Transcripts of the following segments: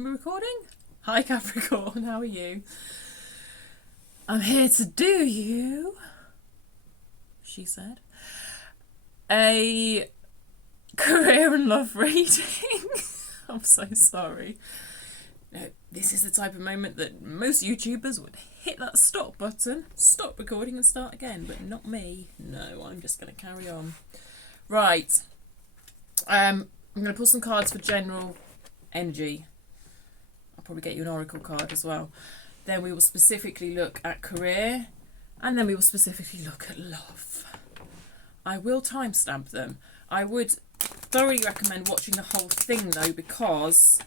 Am I recording? Hi Capricorn, how are you? I'm here to do you, she said, a career and love reading. I'm so sorry. No, this is the type of moment that most YouTubers would hit that stop button, stop recording and start again, but not me. No, I'm just going to carry on. Right. I'm going to pull some cards for general energy. I'll probably get you an oracle card as well. Then we will specifically look at career, and then we will specifically look at love. I will timestamp them. I would thoroughly recommend watching the whole thing though, because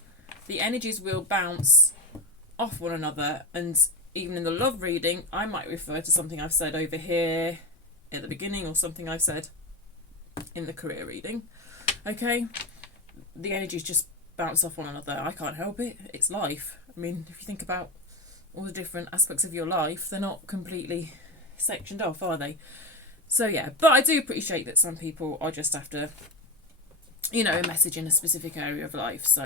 the energies will bounce off one another, and even in the love reading I might refer to something I've said over here at the beginning or something I've said in the career reading. Okay, the energies just bounce off one another. I can't help it. It's life. I mean, if you think about all the different aspects of your life, they're not completely sectioned off, are they? So yeah, but I do appreciate that some people are just after, you know, a message in a specific area of life. So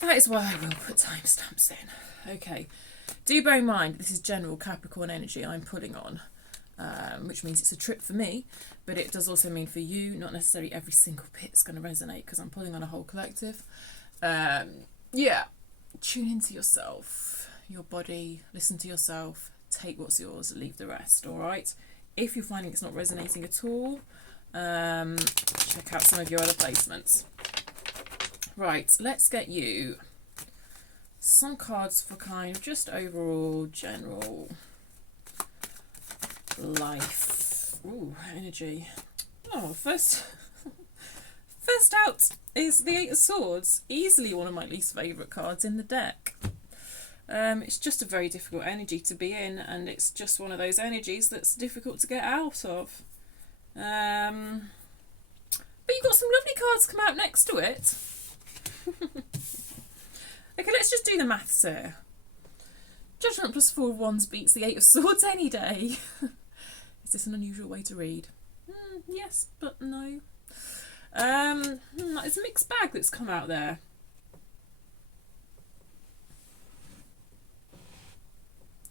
that is why I will put timestamps in. Okay, do bear in mind this is general Capricorn energy I'm pulling on, which means it's a trip for me, but it does also mean for you. Not necessarily every single bit's going to resonate because I'm pulling on a whole collective. Yeah, tune into yourself, your body, listen to yourself, take what's yours, leave the rest, all right? If you're finding it's not resonating at all, check out some of your other placements. Right, let's get you some cards for kind of just overall general life. Ooh, energy. Oh, first out is the Eight of Swords. Easily one of my least favourite cards in the deck. It's just a very difficult energy to be in, and it's just one of those energies that's difficult to get out of. But you've got some lovely cards come out next to it. Okay, let's just do the maths here. Judgment plus 4 of Wands beats the Eight of Swords any day. Is this an unusual way to read? Yes, but no. It's a mixed bag that's come out there.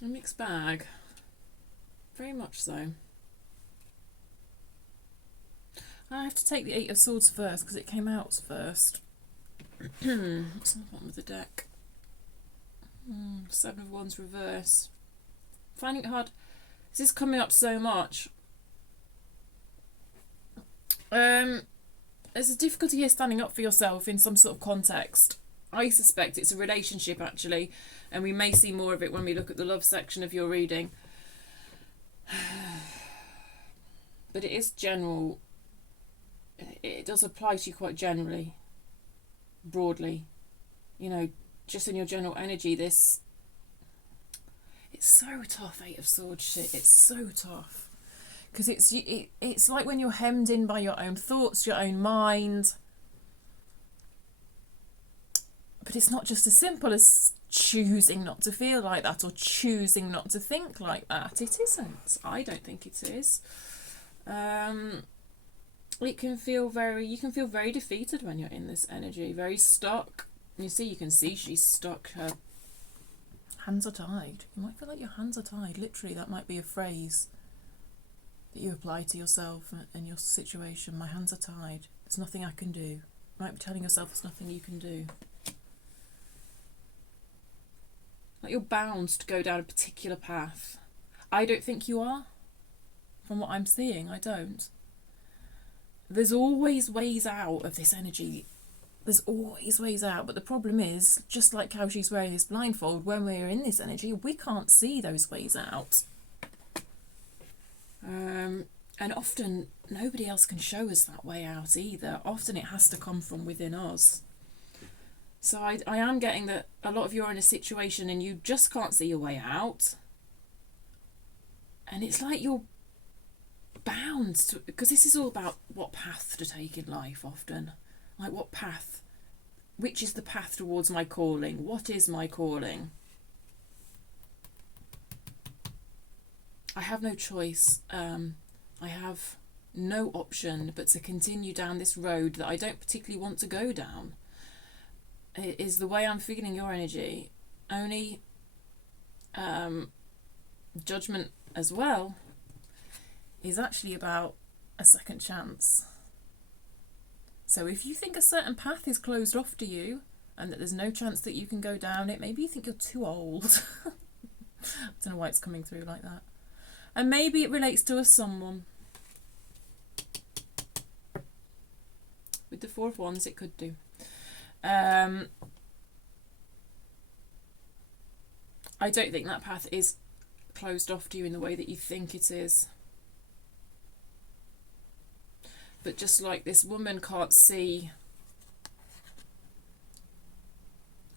A mixed bag. Very much so. I have to take the Eight of Swords first because it came out first. What's on the bottom of the deck? Seven of Wands reverse. Finding it hard. This is coming up so much. There's a difficulty here standing up for yourself in some sort of context. I suspect it's a relationship actually, and we may see more of it when we look at the love section of your reading. But it is general. It does apply to you quite generally, broadly. You know, just in your general energy, it's so tough, Eight of Swords shit. It's so tough. Because it's like when you're hemmed in by your own thoughts, your own mind. But it's not just as simple as choosing not to feel like that or choosing not to think like that. It isn't. I don't think it is. You can feel very defeated when you're in this energy, very stuck. You can see she's stuck. Her hands are tied. You might feel like your hands are tied. Literally, that might be a phrase that you apply to yourself and your situation. My hands are tied. There's nothing I can do. You might be telling yourself there's nothing you can do. Like you're bound to go down a particular path. I don't think you are. From what I'm seeing, I don't. There's always ways out of this energy. There's always ways out. But the problem is, just like how she's wearing this blindfold, when we're in this energy, we can't see those ways out. And often nobody else can show us that way out either. Often it has to come from within us. So I am getting that a lot of you are in a situation and you just can't see your way out. And it's like you're bound to, because this is all about what path to take in life often. Like what path, which is the path towards my calling? What is my calling? I have no choice. I have no option but to continue down this road that I don't particularly want to go down. is the way I'm feeling your energy. Only judgment as well is actually about a second chance. So if you think a certain path is closed off to you and that there's no chance that you can go down it, maybe you think you're too old. I don't know why it's coming through like that. And maybe it relates to a someone. With the Four of Wands, it could do. I don't think that path is closed off to you in the way that you think it is. But just like this woman can't see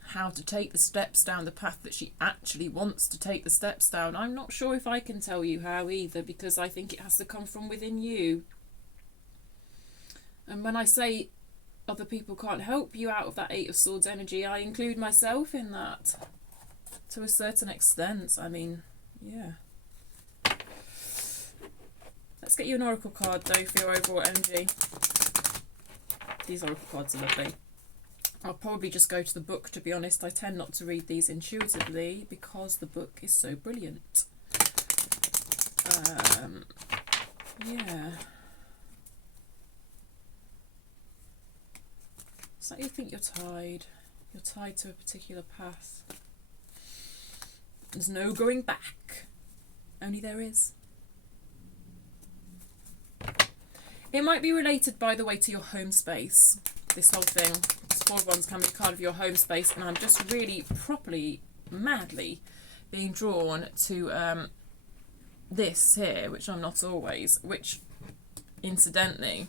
how to take the steps down the path that she actually wants to take the steps down, I'm not sure if I can tell you how either, because I think it has to come from within you. And when I say other people can't help you out of that Eight of Swords energy, I include myself in that to a certain extent. I mean, yeah. Let's get you an oracle card though for your overall energy. These oracle cards are lovely. I'll probably just go to the book, to be honest. I tend not to read these intuitively because the book is so brilliant. Yeah. So you think you're tied. You're tied to a particular path. There's no going back. Only there is. It might be related, by the way, to your home space. This whole thing. This Four of Wands can be a card of your home space, and I'm just really properly, madly being drawn to this here, which I'm not always, which incidentally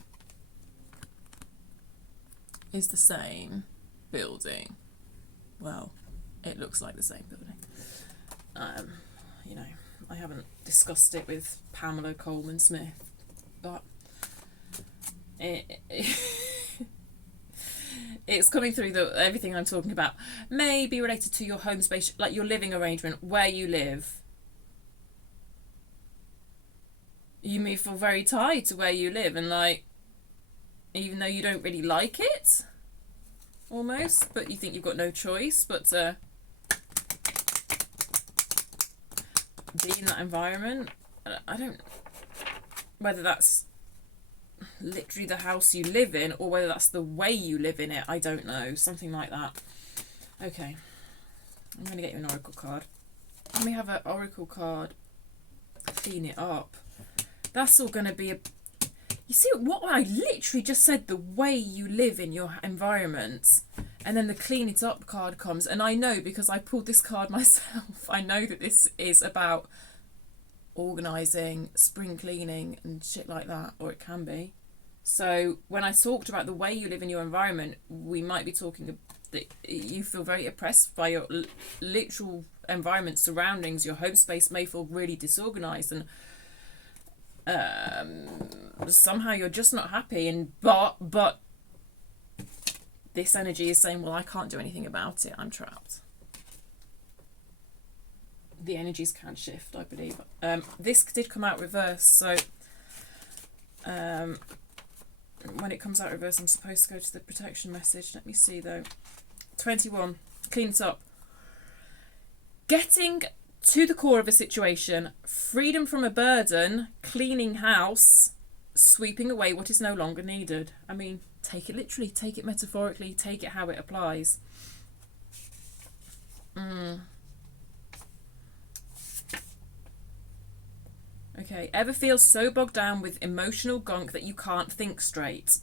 is the same building. Well, it looks like the same building. You know, I haven't discussed it with Pamela Coleman Smith, but it's coming through that everything I'm talking about may be related to your home space, like your living arrangement, where you live. You may feel very tied to where you live, and like, even though you don't really like it, almost, but you think you've got no choice but to be in that environment. I don't, whether that's literally the house you live in or whether that's the way you live in it, I don't know. Something like that. Okay, I'm going to get you an oracle card. Let me have an oracle card. Clean it up. That's all going to be a... You see what I literally just said, the way you live in your environment, and then the clean it up card comes, and I know because I pulled this card myself, I know that this is about organising, spring cleaning and shit like that, or it can be. So when I talked about the way you live in your environment, we might be talking that you feel very oppressed by your literal environment, surroundings. Your home space may feel really disorganised, and somehow you're just not happy. And but this energy is saying, well, I can't do anything about it. I'm trapped. The energies can shift, I believe. This did come out reverse, so when it comes out reverse, I'm supposed to go to the protection message. Let me see though. 21. Clean it up. Getting to the core of a situation, freedom from a burden, cleaning house, sweeping away what is no longer needed. I mean, take it literally, take it metaphorically, take it how it applies. Okay, ever feel so bogged down with emotional gunk that you can't think straight?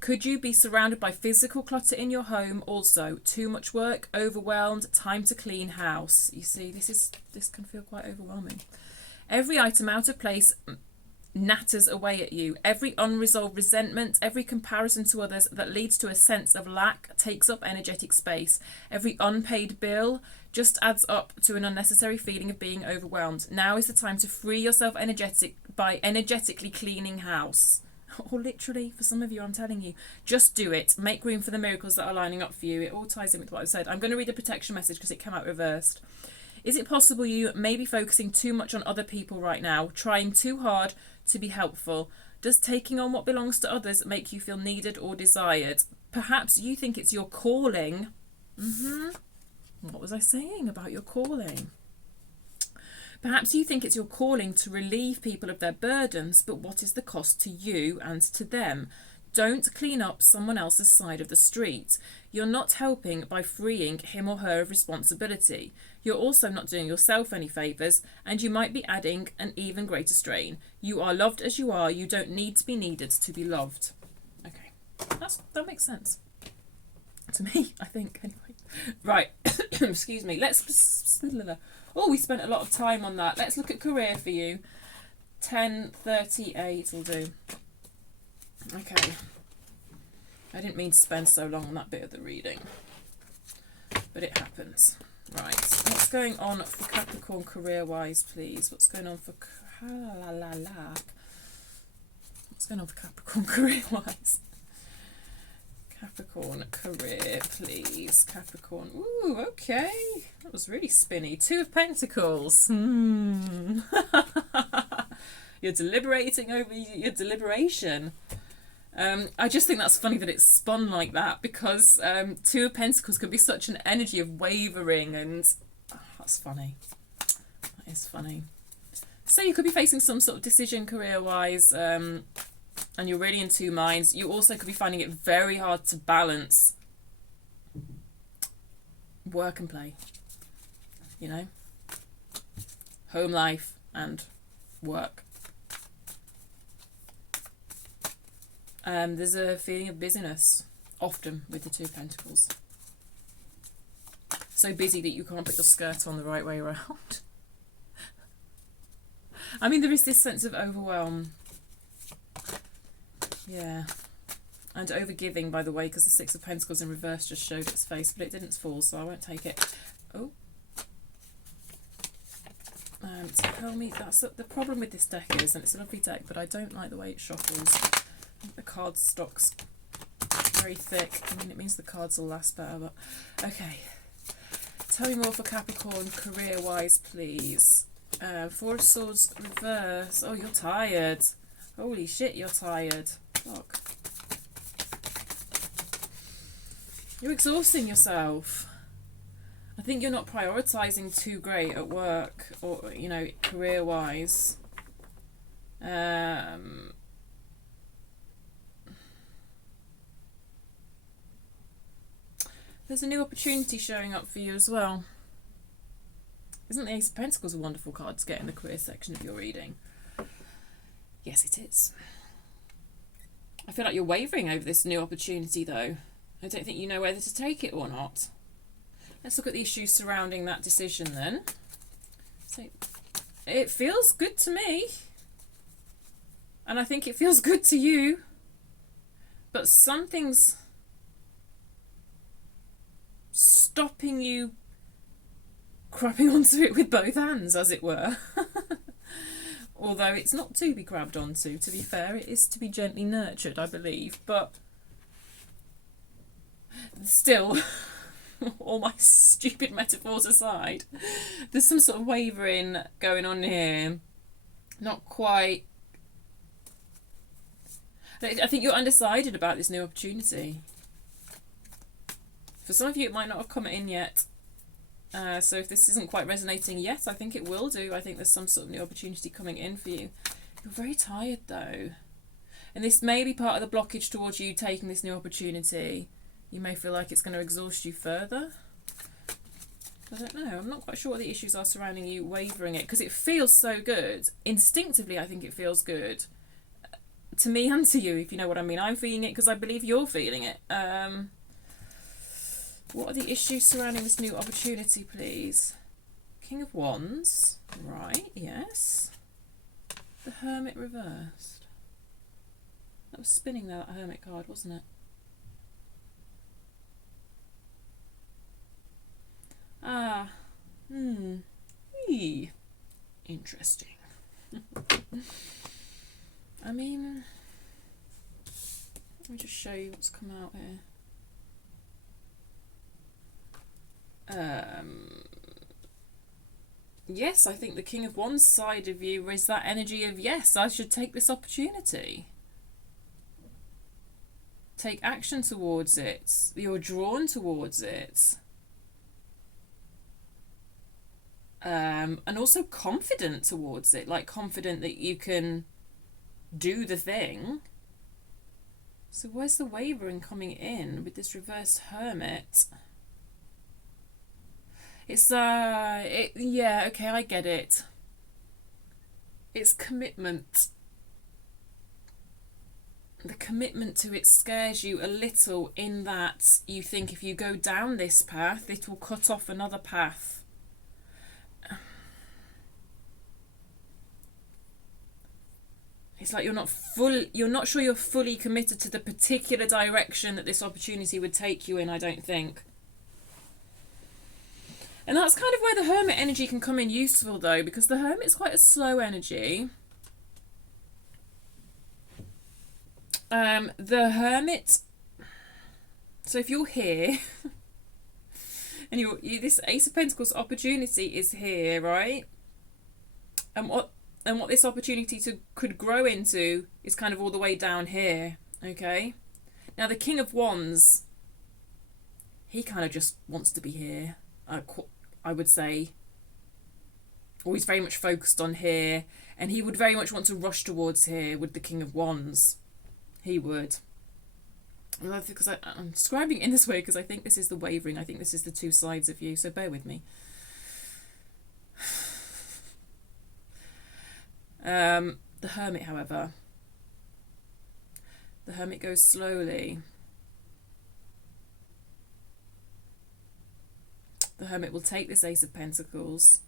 Could you be surrounded by physical clutter in your home also? Too much work, overwhelmed, time to clean house. You see, this can feel quite overwhelming. Every item out of place natters away at you. Every unresolved resentment, every comparison to others that leads to a sense of lack takes up energetic space. Every unpaid bill just adds up to an unnecessary feeling of being overwhelmed. Now is the time to free yourself by energetically cleaning house. Or literally, for some of you, I'm telling you, just do it. Make room for the miracles that are lining up for you. It all ties in with what I've said. I'm going to read the protection message because it came out reversed. Is it possible you may be focusing too much on other people right now, trying too hard to be helpful? Does taking on what belongs to others make you feel needed or desired? Perhaps you think it's your calling. What was I saying about your calling? Perhaps you think it's your calling to relieve people of their burdens, but what is the cost to you and to them? Don't clean up someone else's side of the street. You're not helping by freeing him or her of responsibility. You're also not doing yourself any favours, and you might be adding an even greater strain. You are loved as you are. You don't need to be needed to be loved. Okay, that makes sense. To me, I think, anyway. Right, excuse me. Oh, we spent a lot of time on that. Let's look at career for you. 10:38 will do. Okay. I didn't mean to spend so long on that bit of the reading, but it happens. Right. What's going on for Capricorn career-wise, please? What's going on for... What's going on for Capricorn career-wise? Capricorn career, please. Capricorn. Ooh, okay. That was really spinny. 2 of Pentacles. You're deliberating over your deliberation. I just think that's funny that it's spun like that, because 2 of Pentacles can be such an energy of wavering, and that's funny. That is funny. So you could be facing some sort of decision career-wise, and you're really in 2 minds. You also could be finding it very hard to balance work and play, you know, home life and work. There's a feeling of busyness often with the 2 of Pentacles. So busy that you can't put your skirt on the right way around. I mean, there is this sense of overwhelm. Yeah. And overgiving, by the way, because the 6 of Pentacles in reverse just showed its face, but it didn't fall, so I won't take it. Oh. Tell me, that's the problem with this deck is, and it's a lovely deck, but I don't like the way it shuffles. The card stock's very thick. I mean, it means the cards will last better, but... Okay. Tell me more for Capricorn career-wise, please. 4 of Swords reverse. Oh, you're tired. Holy shit, you're tired. Fuck. You're exhausting yourself. I think you're not prioritising too great at work, or, you know, career-wise. There's a new opportunity showing up for you as well. Isn't the Ace of Pentacles a wonderful card to get in the career section of your reading? Yes, it is. I feel like you're wavering over this new opportunity, though. I don't think you know whether to take it or not. Let's look at the issues surrounding that decision then. So, it feels good to me. And I think it feels good to you. But something's stopping you grabbing onto it with both hands, as it were. Although it's not to be grabbed onto, to be fair. It is to be gently nurtured, I believe. But still, all my stupid metaphors aside, there's some sort of wavering going on here. Not quite. I think you're undecided about this new opportunity. For some of you, it might not have come in yet. So if this isn't quite resonating yet, I think it will do. I think there's some sort of new opportunity coming in for you. You're very tired, though. And this may be part of the blockage towards you taking this new opportunity. You may feel like it's going to exhaust you further. I don't know. I'm not quite sure what the issues are surrounding you wavering it, because it feels so good. Instinctively, I think it feels good. To me and to you, if you know what I mean. I'm feeling it because I believe you're feeling it. What are the issues surrounding this new opportunity, please? King of Wands. Right, yes. The Hermit reversed. That was spinning there, that Hermit card, wasn't it? Ah. Interesting. I mean, let me just show you what's come out here. Yes, I think the King of Wands side of you is that energy of, yes, I should take this opportunity. take action towards it. You're drawn towards it. And also confident towards it, like confident that you can do the thing. So where's the wavering coming in with this reversed Hermit? It's yeah, okay, I get it. It's commitment. The commitment to it scares you a little, in that you think if you go down this path, it will cut off another path. It's like you're not sure you're fully committed to the particular direction that this opportunity would take you in, I don't think. And that's kind of where the Hermit energy can come in useful, though, because the Hermit's quite a slow energy. The Hermit, so if you're here and this Ace of Pentacles opportunity is here, right? And what this opportunity could grow into is kind of all the way down here, okay? Now the King of Wands, he kind of just wants to be here, I would say. Or he's very much focused on here, and he would very much want to rush towards here with the King of Wands. He would. Because I'm describing it in this way because I think this is the wavering. I think this is the two sides of you, so bear with me. The Hermit, however. The Hermit goes slowly. The Hermit will take this Ace of Pentacles.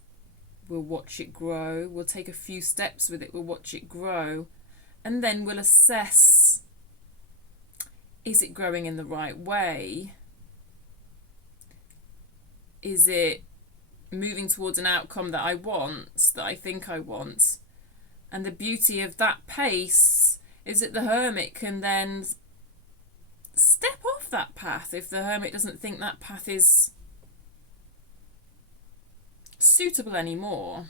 We'll watch it grow. We'll take a few steps with it. We'll watch it grow. And then we'll assess, is it growing in the right way? Is it moving towards an outcome that I want, that I think I want? And the beauty of that pace is that the Hermit can then step off that path if the Hermit doesn't think that path is suitable anymore.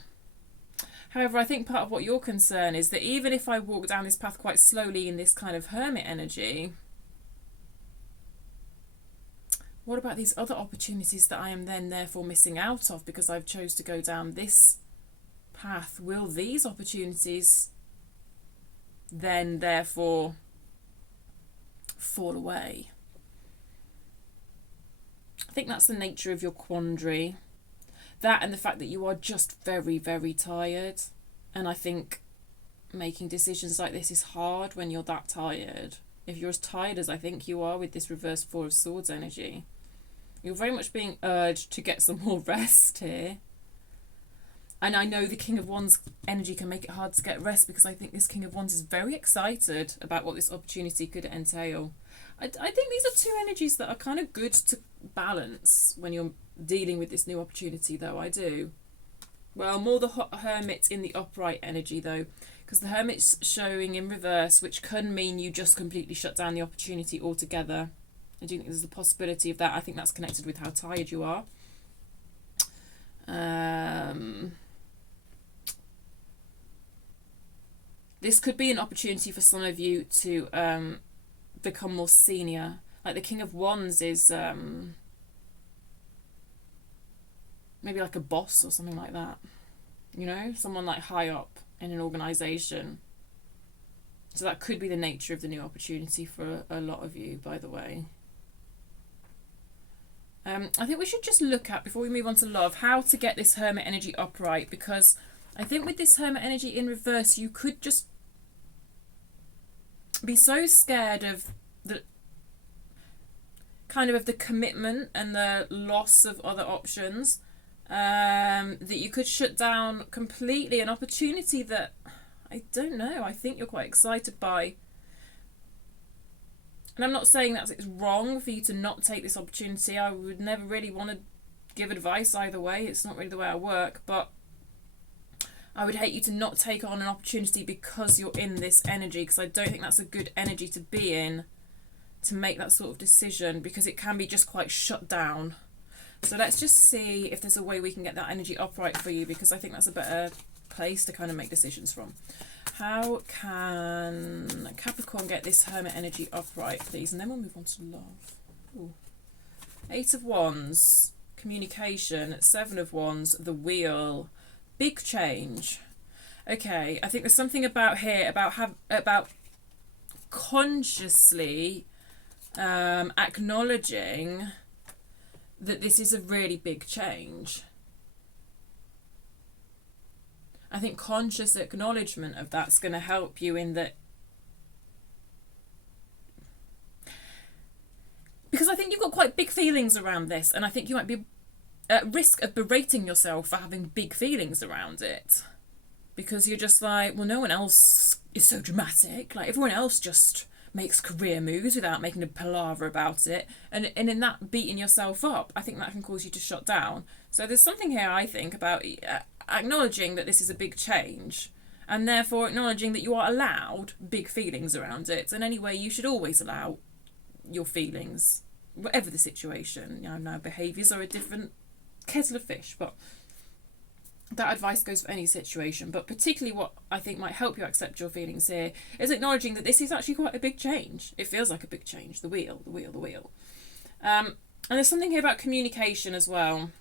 However, I think part of what your concern is that even if I walk down this path quite slowly in this kind of Hermit energy, what about these other opportunities that I am then therefore missing out of because I've chose to go down this path? Will these opportunities then therefore fall away? I think that's the nature of your quandary. That and the fact that you are just very, very tired. And I think making decisions like this is hard when you're that tired. If you're as tired as I think you are with this reverse Four of Swords energy, you're very much being urged to get some more rest here. And I know the King of Wands energy can make it hard to get rest because I think this King of Wands is very excited about what this opportunity could entail. I think these are two energies that are kind of good to balance when you're dealing with this new opportunity, though. I do. Well, more the Hermit in the upright energy, though, because the Hermit's showing in reverse, which can mean you just completely shut down the opportunity altogether. I do think there's the possibility of that. I think that's connected with how tired you are. This could be an opportunity for some of you to become more senior. Like the King of Wands is maybe like a boss or something like that. You know, someone like high up in an organisation. So that could be the nature of the new opportunity for a lot of you, by the way. I think we should just look at, before we move on to love, how to get this Hermit energy upright, because I think with this Hermit energy in reverse, you could just be so scared of the kind of the commitment and the loss of other options that you could shut down completely an opportunity that, I don't know, I think you're quite excited by. And I'm not saying that it's wrong for you to not take this opportunity. I would never really want to give advice either way. It's not really the way I work. But I would hate you to not take on an opportunity because you're in this energy, because I don't think that's a good energy to be in, to make that sort of decision, because it can be just quite shut down. So let's just see if there's a way we can get that energy upright for you, because I think that's a better place to kind of make decisions from. How can Capricorn get this Hermit energy upright, please? And then we'll move on to love. Ooh. 8 of Wands, communication. 7 of Wands, the Wheel. Big change. Okay, I think there's something about here about consciously acknowledging that this is a really big change. I think conscious acknowledgement of that's going to help you in that. Because I think you've got quite big feelings around this, and I think you might be at risk of berating yourself for having big feelings around it. Because you're just like, well, no one else is so dramatic. Like, everyone else just makes career moves without making a palaver about it. And in that beating yourself up, I think that can cause you to shut down. So there's something here, I think, about acknowledging that this is a big change. And therefore acknowledging that you are allowed big feelings around it. And anyway, you should always allow your feelings, whatever the situation. You know, now behaviours are a different kettle of fish, but that advice goes for any situation. But particularly what I think might help you accept your feelings here is acknowledging that this is actually quite a big change. It feels like a big change. The wheel. And there's something here about communication as well.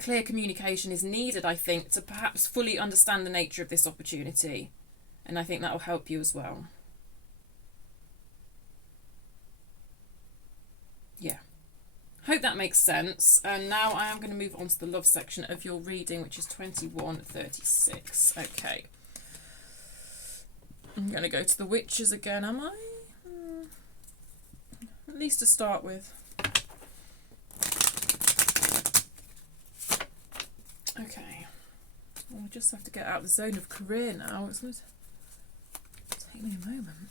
Clear communication is needed, I think, to perhaps fully understand the nature of this opportunity. And I think that will help you as well. Yeah. Hope that makes sense. And now I am going to move on to the love section of your reading, which is 2136. Okay. I'm going to go to the witches again, am I? At least to start with. Okay. Well, I just have to get out of the zone of career now. It's going to take me a moment.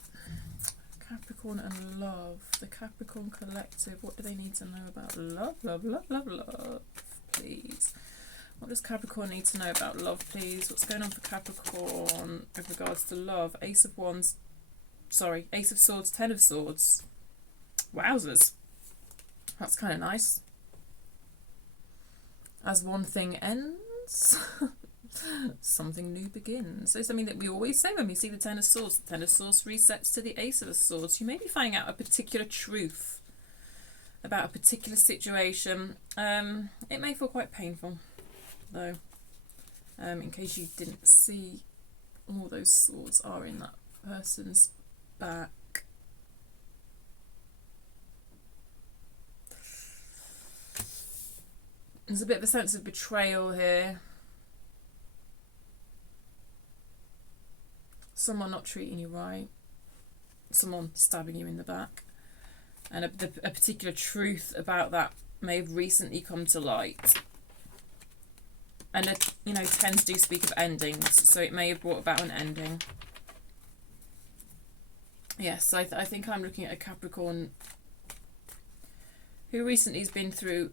Capricorn and love. The Capricorn collective. What do they need to know about love? Love, please. What does Capricorn need to know about love, please? What's going on for Capricorn with regards to love? Ace of Wands. Sorry, Ace of Swords, 10 of Swords. Wowzers. That's kind of nice. As one thing ends, something new begins. So something that we always say when we see the 10 of Swords. The 10 of Swords resets to the Ace of Swords. You may be finding out a particular truth about a particular situation. It may feel quite painful, though. In case you didn't see, all those swords are in that person's back. There's a bit of a sense of betrayal here. Someone not treating you right. Someone stabbing you in the back. And a particular truth about that may have recently come to light. And, tens do speak of endings, so it may have brought about an ending. Yes, I think I'm looking at a Capricorn who recently has been through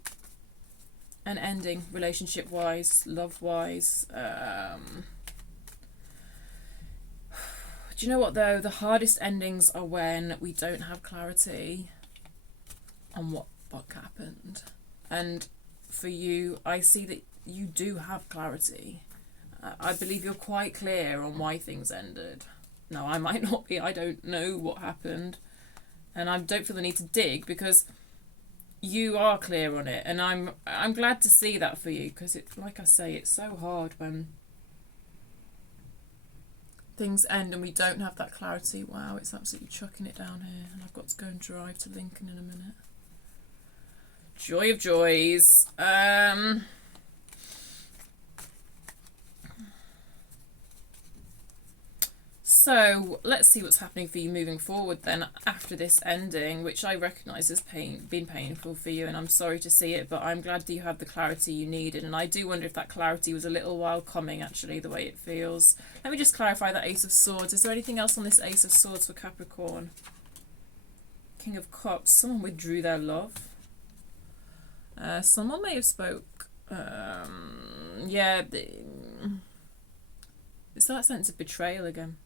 an ending, relationship-wise, love-wise. Do you know what, though? The hardest endings are when we don't have clarity on what happened. And for you, I see that you do have clarity. I believe you're quite clear on why things ended. Now, I might not be. I don't know what happened. And I don't feel the need to dig because you are clear on it, and I'm glad to see that for you, because it, like I say, it's so hard when things end and we don't have that clarity. Wow, it's absolutely chucking it down here, and I've got to go and drive to Lincoln in a minute. Joy of joys. So let's see what's happening for you moving forward then after this ending, which I recognise has been painful for you, and I'm sorry to see it, but I'm glad that you have the clarity you needed. And I do wonder if that clarity was a little while coming, actually, the way it feels. Let me just clarify that Ace of Swords. Is there anything else on this Ace of Swords for Capricorn? King of Cups. Someone withdrew their love. Someone may have spoke. Yeah. It's that sense of betrayal again.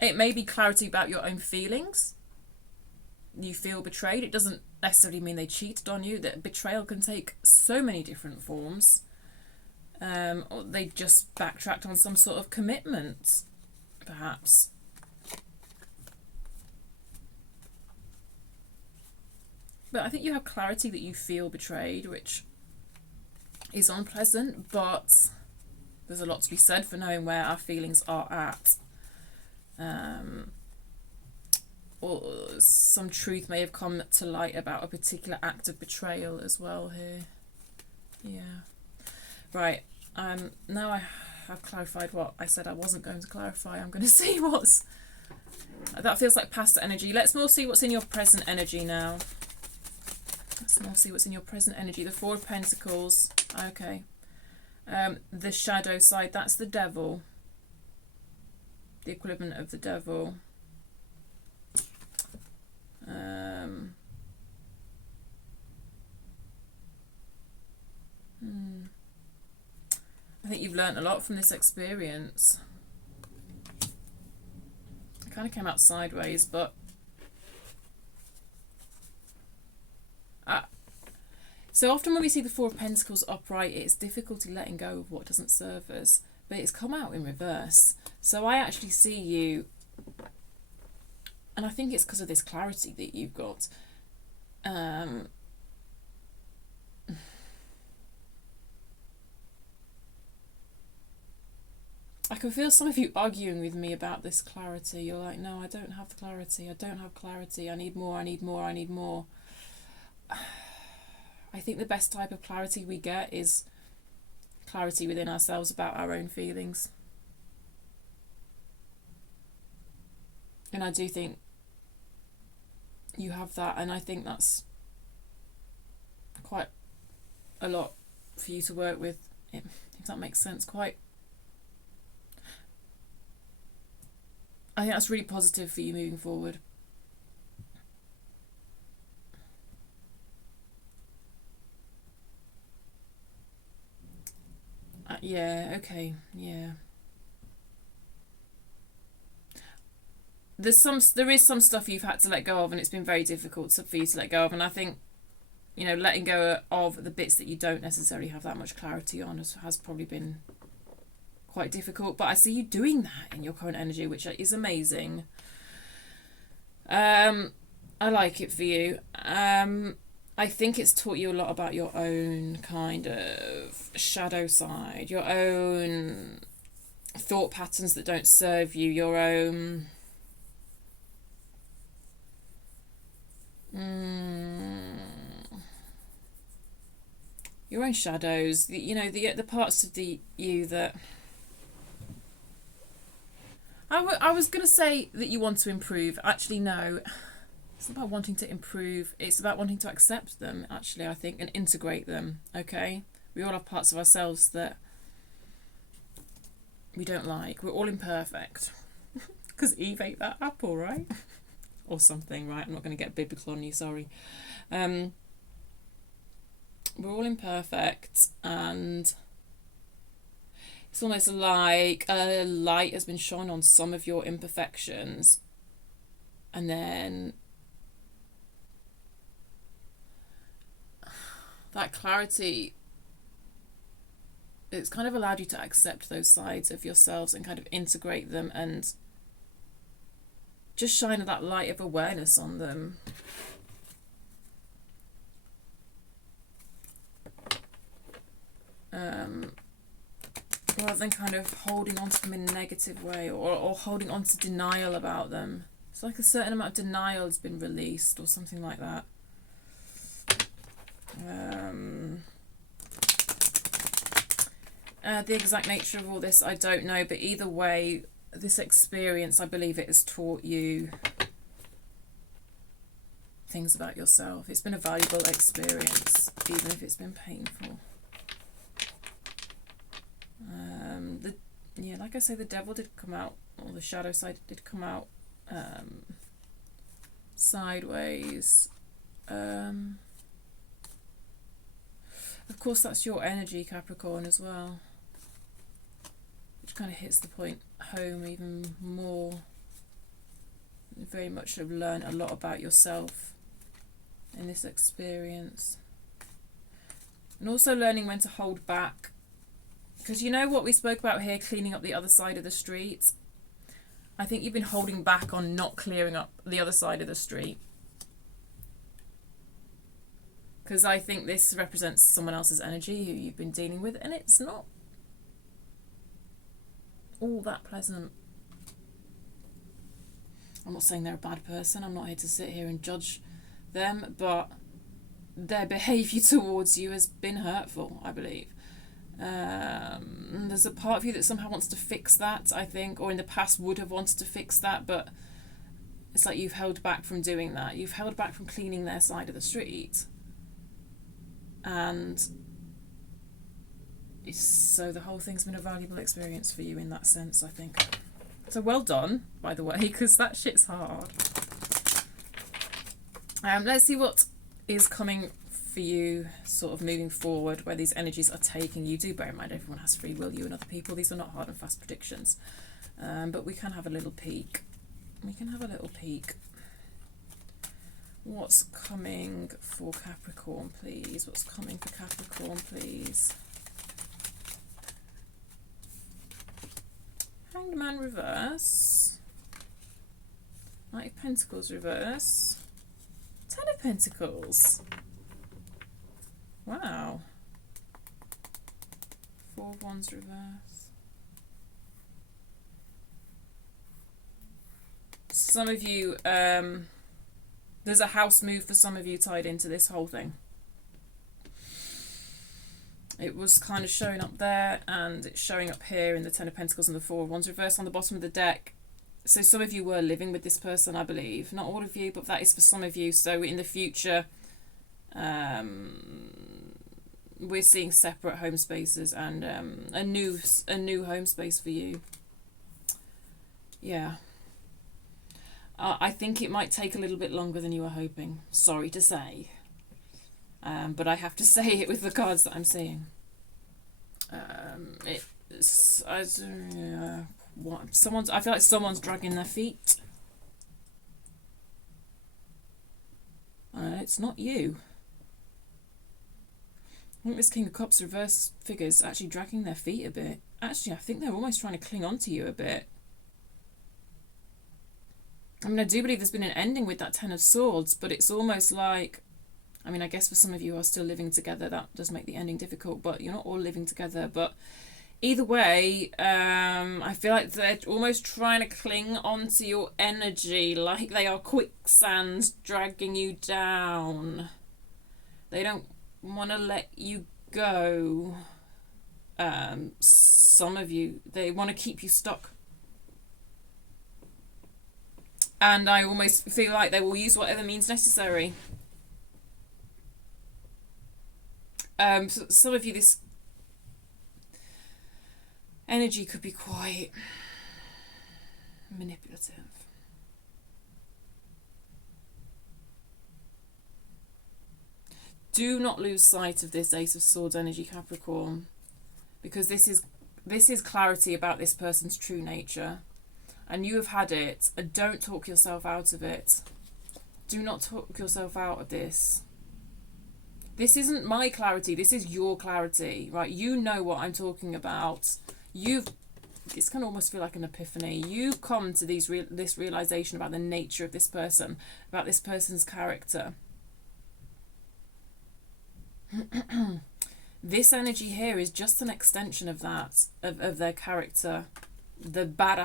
It may be clarity about your own feelings. you feel betrayed. It doesn't necessarily mean they cheated on you. That betrayal can take so many different forms. Or they just backtracked on some sort of commitment, perhaps. But I think you have clarity that you feel betrayed, which is unpleasant, but there's a lot to be said for knowing where our feelings are at. Or some truth may have come to light about a particular act of betrayal as well here. Yeah. Right. Now I have clarified what I said I wasn't going to clarify. I'm going to see what's... That feels like past energy. Let's more see what's in your present energy now. Let's more see what's in your present energy. The Four of Pentacles. Okay. The shadow side. That's the devil. The equivalent of the devil. I think you've learnt a lot from this experience. It kind of came out sideways, but so often when we see the Four of Pentacles upright, it's difficulty letting go of what doesn't serve us, but it's come out in reverse. So I actually see you, and I think it's because of this clarity that you've got. I can feel some of you arguing with me about this clarity. You're like, no, I don't have the clarity. I don't have clarity. I need more, I need more, I need more. I think the best type of clarity we get is clarity within ourselves about our own feelings. And I do think you have that, and I think that's quite a lot for you to work with, if that makes sense. I think that's really positive for you moving forward. Yeah, okay, yeah. There is some stuff you've had to let go of, and it's been very difficult for you to let go of. And I think, letting go of the bits that you don't necessarily have that much clarity on has probably been quite difficult. But I see you doing that in your current energy, which is amazing. I like it for you. I think it's taught you a lot about your own kind of shadow side, your own thought patterns that don't serve you, your own shadows, the parts of you that I was going to say that you want to improve. Actually, no. It's not about wanting to improve. It's about wanting to accept them, actually, I think, and integrate them, okay? We all have parts of ourselves that we don't like. We're all imperfect. Because Eve ate that apple, right? Or something, right? I'm not going to get biblical on you, sorry. We're all imperfect, and it's almost like a light has been shone on some of your imperfections, and then that clarity, it's kind of allowed you to accept those sides of yourselves and kind of integrate them and just shine that light of awareness on them. Rather than kind of holding on to them in a negative way, or holding on to denial about them. It's like a certain amount of denial has been released or something like that. The exact nature of all this, I don't know, but either way, this experience, I believe it has taught you things about yourself. It's been a valuable experience, even if it's been painful. Like I say, the devil did come out, or the shadow side did come out sideways. Of course, that's your energy, Capricorn, as well, which kind of hits the point home even more very much have learned a lot about yourself in this experience. And also learning when to hold back. Because you know what we spoke about here, cleaning up the other side of the street? I think you've been holding back on not clearing up the other side of the street. Because I think this represents someone else's energy who you've been dealing with, and it's not all that pleasant. I'm not saying they're a bad person. I'm not here to sit here and judge them, but their behaviour towards you has been hurtful, I believe. There's a part of you that somehow wants to fix that, I think, or in the past would have wanted to fix that, but it's like you've held back from doing that. You've held back from cleaning their side of the street. And so the whole thing's been a valuable experience for you in that sense, I think. So well done, by the way, because that shit's hard. Let's see what is coming for you sort of moving forward, where these energies are taking you. Do bear in mind everyone has free will, you and other people. These are not hard and fast predictions. But we can have a little peek. We can have a little peek. What's coming for Capricorn, please? What's coming for Capricorn, please? Hanged Man reverse. Knight of Pentacles reverse. Ten of Pentacles. Wow. Four of Wands reverse. Some of you, there's a house move for some of you tied into this whole thing. It was kind of showing up there, and it's showing up here in the Ten of Pentacles and the Four of Wands reverse on the bottom of the deck. So some of you were living with this person, I believe. Not all of you, but that is for some of you. So in the future, we're seeing separate home spaces and a new home space for you. Yeah. I think it might take a little bit longer than you were hoping. Sorry to say. But I have to say it with the cards that I'm seeing. I feel like someone's dragging their feet. It's not you. I think this King of Cups reverse figure's actually dragging their feet a bit. Actually, I think they're almost trying to cling on to you a bit. I mean, I do believe there's been an ending with that Ten of Swords, but it's almost like, I mean, I guess for some of you who are still living together, that does make the ending difficult, but you're not all living together. But either way, I feel like they're almost trying to cling onto your energy, like they are quicksands dragging you down. They don't want to let you go. Some of you, they want to keep you stuck. And I almost feel like they will use whatever means necessary. So some of you, this energy could be quite manipulative. Do not lose sight of this Ace of Swords energy, Capricorn, because this is clarity about this person's true nature. And you have had it, and don't talk yourself out of it. Do not talk yourself out of this. This isn't my clarity, this is your clarity, right? You know what I'm talking about. This can almost feel like an epiphany. You've come to this realization about the nature of this person, about this person's character. This energy here is just an extension of that, of their character. The bad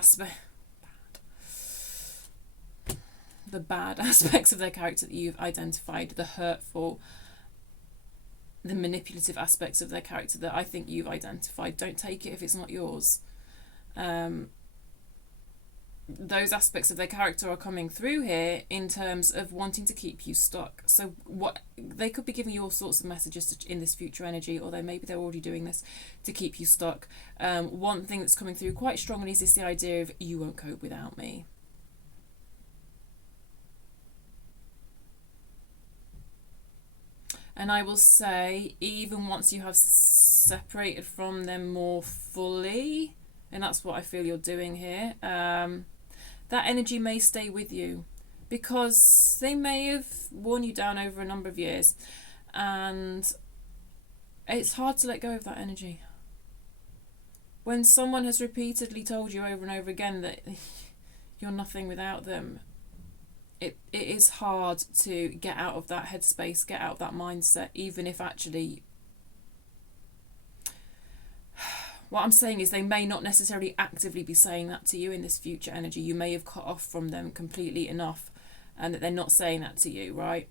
aspects of their character that you've identified, the hurtful, the manipulative aspects of their character that I think you've identified. Don't take it if it's not yours. Those aspects of their character are coming through here in terms of wanting to keep you stuck. So what they could be giving you all sorts of messages in this future energy, or maybe they're already doing this to keep you stuck. One thing that's coming through quite strongly is the idea of you won't cope without me. And I will say, even once you have separated from them more fully, and that's what I feel you're doing here, that energy may stay with you. because they may have worn you down over a number of years, and it's hard to let go of that energy. When someone has repeatedly told you over and over again that you're nothing without them, it is hard to get out of that headspace, get out of that mindset, even if actually what I'm saying is they may not necessarily actively be saying that to you in this future energy. You may have cut off from them completely enough and that they're not saying that to you, right?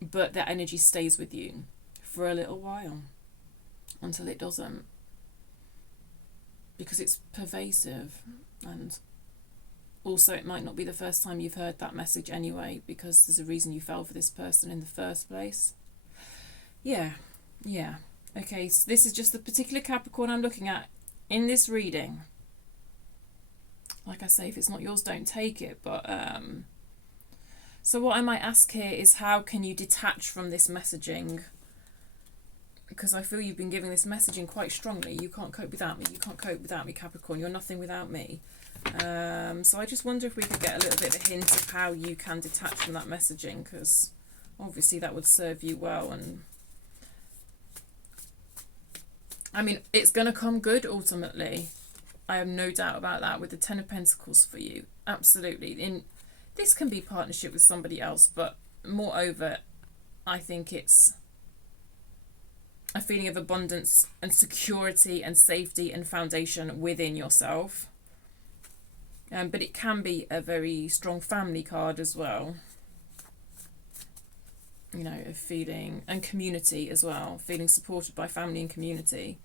But that energy stays with you for a little while until it doesn't. Because it's pervasive, and also it might not be the first time you've heard that message anyway, because there's a reason you fell for this person in the first place. Yeah. Okay, so this is just the particular Capricorn I'm looking at in this reading. Like I say, if it's not yours, don't take it. But so what I might ask here is, how can you detach from this messaging? Because I feel you've been giving this messaging quite strongly. You can't cope without me. You can't cope without me, Capricorn. You're nothing without me. So I just wonder if we could get a little bit of a hint of how you can detach from that messaging, because obviously that would serve you well. And I mean, it's going to come good ultimately. I have no doubt about that, with the Ten of Pentacles for you. Absolutely. This can be partnership with somebody else, but moreover, I think it's a feeling of abundance and security and safety and foundation within yourself. But it can be a very strong family card as well. You know, a feeling, and community as well, feeling supported by family and community.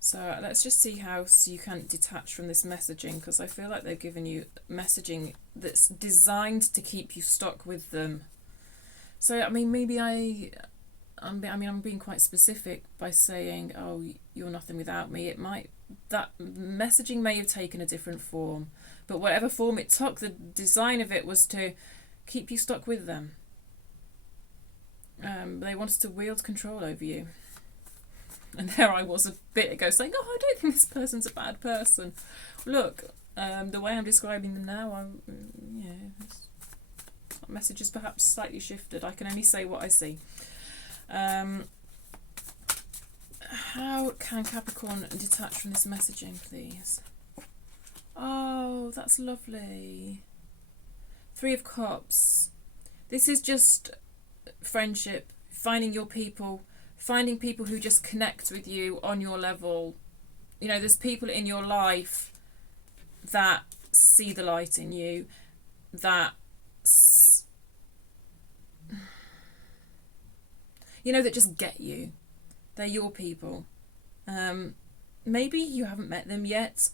So let's just see how you can detach from this messaging, because I feel like they've given you messaging that's designed to keep you stuck with them. So I mean, maybe I'm being quite specific by saying, oh, you're nothing without me. That messaging may have taken a different form, but whatever form it took, the design of it was to keep you stuck with them. They wanted to wield control over you. And there I was a bit ago saying, oh, I don't think this person's a bad person. Look, the way I'm describing them now, that message is perhaps slightly shifted. I can only say what I see. How can Capricorn detach from this messaging, please? Oh, that's lovely. Three of Cups. This is just friendship, finding your people, finding people who just connect with you on your level. You know, there's people in your life that see the light in you, that that just get you. They're your people. Maybe you haven't met them yet.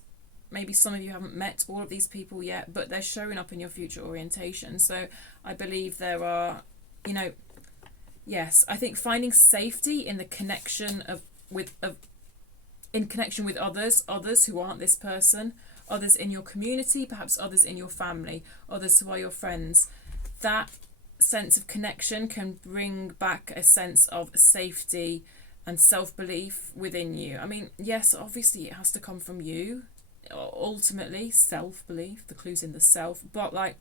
Maybe some of you haven't met all of these people yet, but they're showing up in your future orientation. So I believe there are, yes, I think finding safety in the connection with others who aren't this person, others in your community, perhaps others in your family, others who are your friends. That sense of connection can bring back a sense of safety and self-belief within you. I mean, yes, obviously it has to come from you. Ultimately, self-belief, the clue's in the self, but like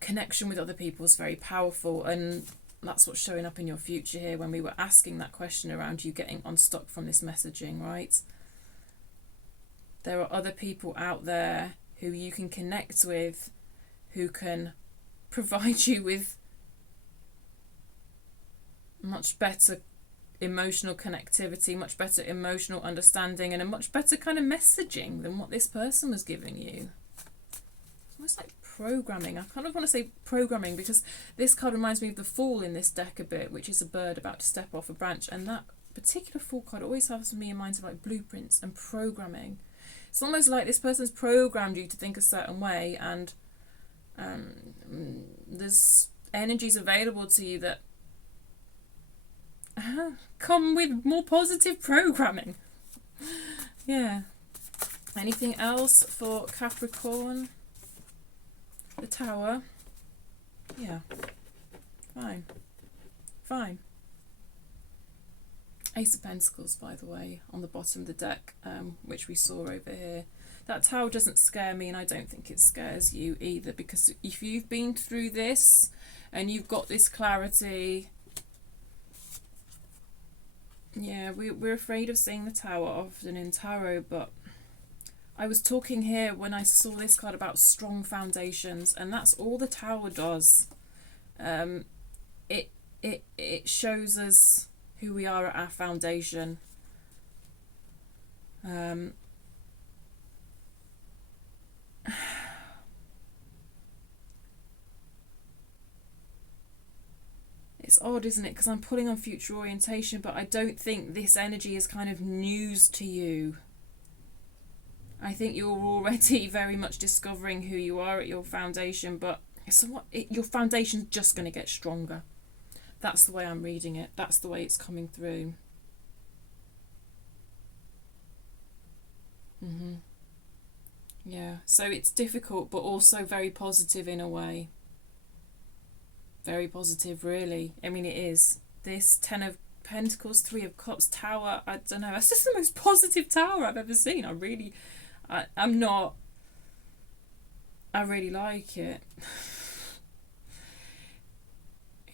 connection with other people is very powerful, and that's what's showing up in your future here when we were asking that question around you getting unstuck from this messaging, right? There are other people out there who you can connect with, who can provide you with much better emotional connectivity, much better emotional understanding, and a much better kind of messaging than what this person was giving you. Almost like programming. I kind of want to say programming, because this card reminds me of the Fool in this deck a bit, which is a bird about to step off a branch, and that particular Fool card always has me in mind of like blueprints and programming. It's almost like this person's programmed you to think a certain way, and there's energies available to you that come with more positive programming. Yeah. Anything else for Capricorn? The Tower. Yeah. Fine. Ace of Pentacles, by the way, on the bottom of the deck, which we saw over here. That tower doesn't scare me, and I don't think it scares you either, because if you've been through this and you've got this clarity, yeah, we're afraid of seeing the tower often in tarot, but I was talking here when I saw this card about strong foundations, and that's all the tower does. It shows us who we are at our foundation. It's odd, isn't it? Because I'm pulling on future orientation, but I don't think this energy is kind of news to you. I think you're already very much discovering who you are at your foundation, but your foundation's just going to get stronger. That's the way I'm reading it. That's the way it's coming through. Yeah, so it's difficult, but also very positive in a way. Very positive, really. I mean, it is. This 10 of Pentacles, 3 of Cups, Tower, I don't know. That's just the most positive tower I've ever seen. I really like it.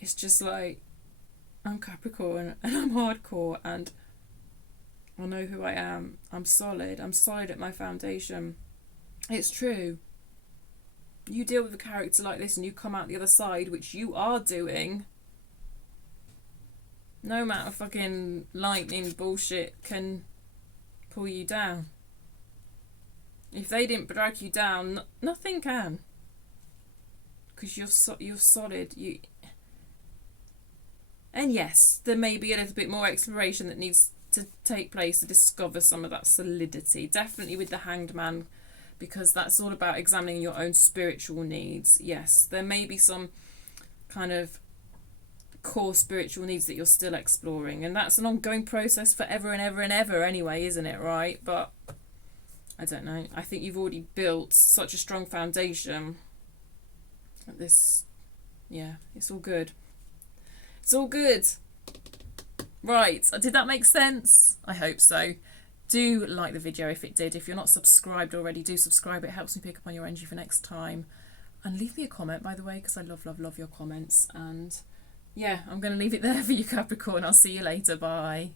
It's just like, I'm Capricorn and I'm hardcore and I know who I am. I'm solid at my foundation. It's true. You deal with a character like this and you come out the other side, which you are doing, no amount of fucking lightning bullshit can pull you down. If they didn't drag you down, nothing can. Because you're solid. And yes, there may be a little bit more exploration that needs to take place to discover some of that solidity. Definitely with the Hanged Man, because that's all about examining your own spiritual needs. Yes, there may be some kind of core spiritual needs that you're still exploring, and that's an ongoing process forever and ever and ever anyway, isn't it, right? But I don't know. I think you've already built such a strong foundation that this, yeah, it's all good. It's all good. Right, did that make sense? I hope so. Do like the video if it did. If you're not subscribed already, do subscribe. It helps me pick up on your energy for next time. And leave me a comment, by the way, because I love your comments. And yeah, I'm going to leave it there for you, Capricorn. I'll see you later. Bye.